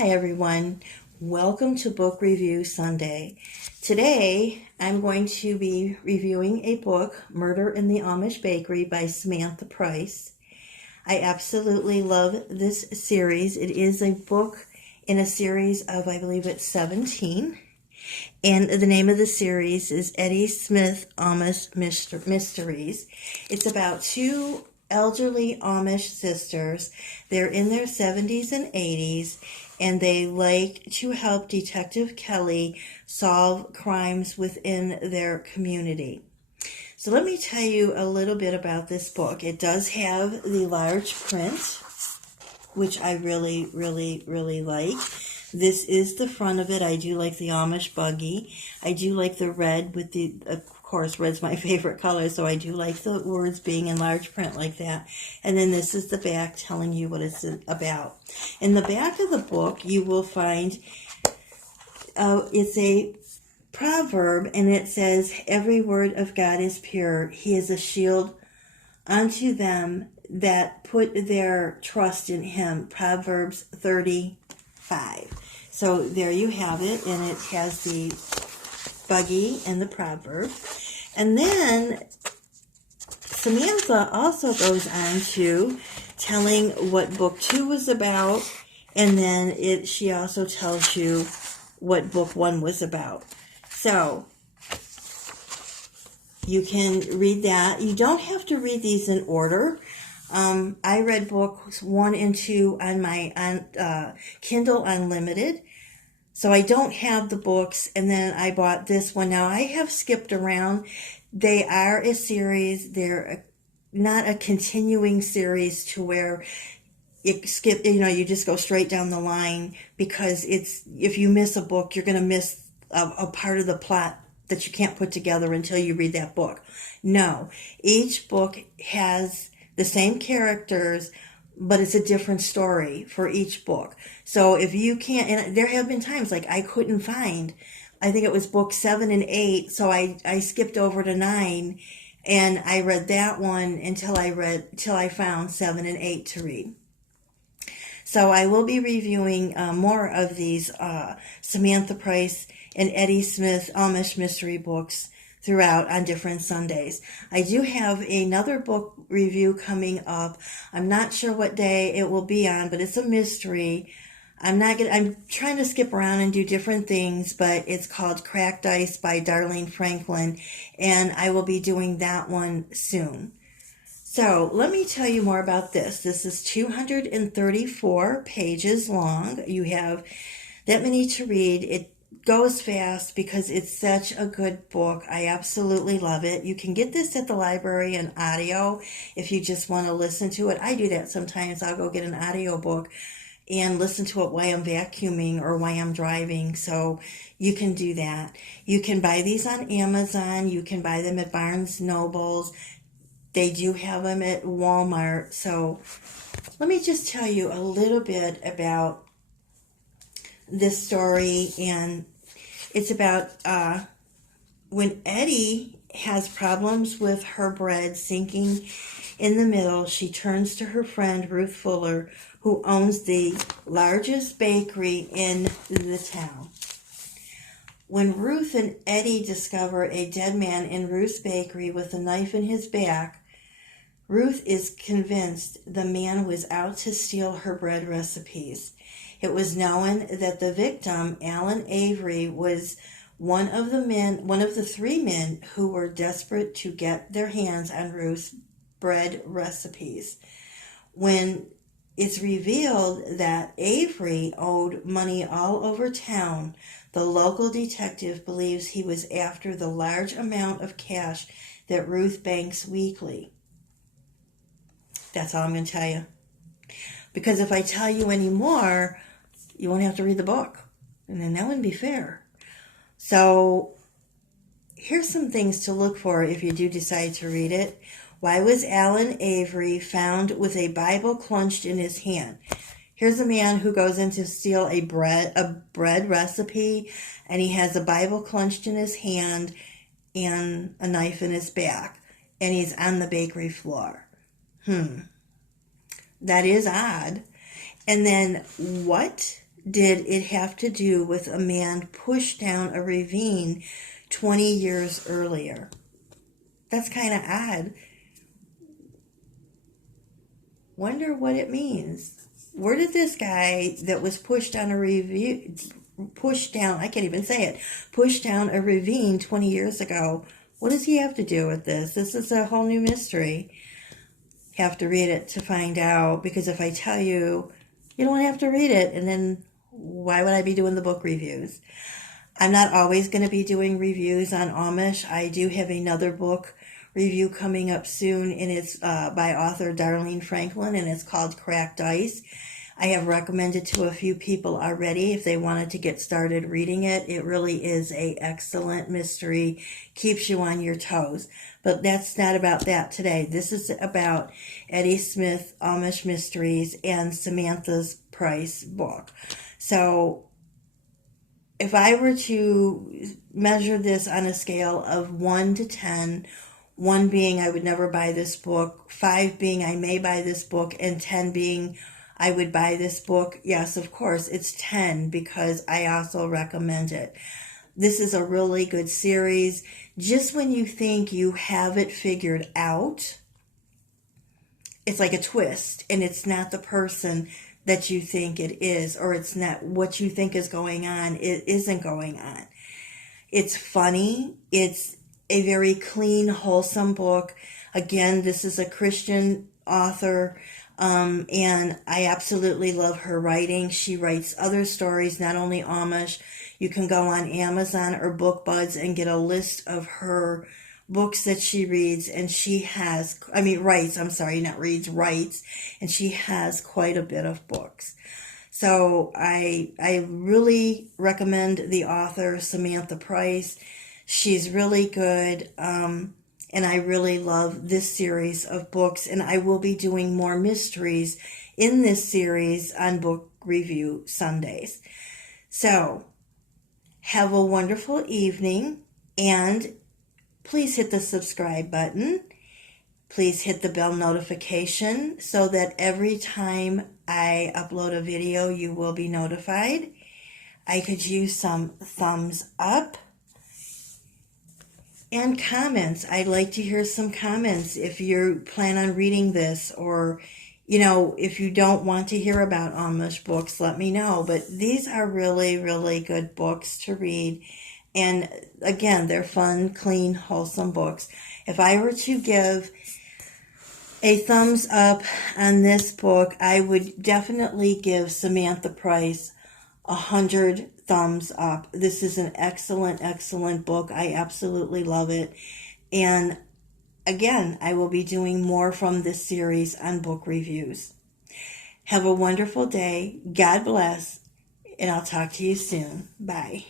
Hi everyone, welcome to Book Review Sunday. Today I'm going to be reviewing a book, Murder in the Amish Bakery by Samantha Price. I absolutely love this series. It is a book in a series of, I believe it's 17. And the name of the series is Ettie Smith Amish Mysteries. It's about two elderly Amish sisters. They're in their 70s and 80s, and they like to help Detective Kelly solve crimes within their community. So let me tell you a little bit about this book. It does have the large print, which I really like. This is the front of it. I do like the Amish buggy. I do like the red with the, of course, red's my favorite color, so I do like the words being in large print like that. And then this is the back telling you what it's about. In the back of the book, you will find, it's a proverb, and it says, "Every word of God is pure. He is a shield unto them that put their trust in him." Proverbs 30:5. So there you have it, and it has the buggy and the proverb. And then Samantha also goes on to telling what book 2 was about, and then she also tells you what book 1 was about. So you can read that. You don't have to read these in order. I read books 1 and 2 on my Kindle Unlimited. So I don't have the books, and then I bought this one. Now I have skipped around. They are a series. They're not a continuing series to where you skip, you just go straight down the line, because if you miss a book, you're going to miss a part of the plot that you can't put together until you read that book. No, each book has the same characters, but it's a different story for each book. So if you can't, and there have been times like I couldn't find, I think it was book 7 and 8, so I skipped over to 9, and I read that one until I found 7 and 8 to read. So I will be reviewing more of these Samantha Price and Ettie Smith Amish mystery books throughout on different Sundays. I do have another book review coming up. I'm not sure what day it will be on, but it's a mystery. I'm trying to skip around and do different things, but it's called Cracked Ice by Darlene Franklin, and I will be doing that one soon. So let me tell you more about this. This is 234 pages long. You have that many to read. It goes fast because it's such a good book. I absolutely love it. You can get this at the library in audio if you just want to listen to it. I do that sometimes. I'll go get an audio book and listen to it while I'm vacuuming or while I'm driving. So you can do that. You can buy these on Amazon. You can buy them at Barnes Nobles. They do have them at Walmart. So let me just tell you a little bit about this story. And it's about when Ettie has problems with her bread sinking in the middle, she turns to her friend Ruth Fuller, who owns the largest bakery in the town. When Ruth and Ettie discover a dead man in Ruth's bakery with a knife in his back, Ruth is convinced the man was out to steal her bread recipes. It was known that the victim, Alan Avery, was one of the 3 men who were desperate to get their hands on Ruth's bread recipes. When it's revealed that Avery owed money all over town, the local detective believes he was after the large amount of cash that Ruth banks weekly. That's all I'm going to tell you. Because if I tell you any more, you won't have to read the book. And then that wouldn't be fair. So here's some things to look for if you do decide to read it. Why was Alan Avery found with a Bible clenched in his hand? Here's a man who goes in to steal a bread recipe, and he has a Bible clenched in his hand and a knife in his back, and he's on the bakery floor. That is odd. And then what did it have to do with a man pushed down a ravine 20 years earlier? That's kind of odd. Wonder what it means. Where did this guy that was pushed down a ravine, I can't even say it, pushed down a ravine 20 years ago, what does he have to do with this? This is a whole new mystery. Have to read it to find out, because if I tell you, you don't have to read it, and then why would I be doing the book reviews? I'm not always going to be doing reviews on Amish. I do have another book review coming up soon, and it's by author Darlene Franklin, and it's called Cracked Ice. I have recommended to a few people already if they wanted to get started reading it. It really is a excellent mystery, keeps you on your toes. But that's not about that today. This is about Ettie Smith, Amish Mysteries, and Samantha Price book. So if I were to measure this on a scale of 1 to 10, 1 being I would never buy this book, 5 being I may buy this book, and 10 being I would buy this book, yes, of course, it's 10 because I also recommend it. This is a really good series. Just when you think you have it figured out, it's like a twist, and it's not the person that you think it is, or it's not what you think is going on. It isn't going on. It's funny. It's a very clean, wholesome book. Again, this is a Christian author, and I absolutely love her writing. She writes other stories, not only Amish. You can go on Amazon or BookBuds and get a list of her books that she reads, and she has, writes, writes, and she has quite a bit of books. So I really recommend the author, Samantha Price. She's really good, and I really love this series of books, and I will be doing more mysteries in this series on Book Review Sundays. So, have a wonderful evening, and please hit the subscribe button. Please hit the bell notification so that every time I upload a video, you will be notified. I could use some thumbs up and comments. I'd like to hear some comments if you plan on reading this, or, if you don't want to hear about Amish books, let me know. But these are really, really good books to read. And again, they're fun, clean, wholesome books. If I were to give a thumbs up on this book, I would definitely give Samantha Price 100 thumbs up. This is an excellent, excellent book. I absolutely love it. And again, I will be doing more from this series on book reviews. Have a wonderful day. God bless. And I'll talk to you soon. Bye.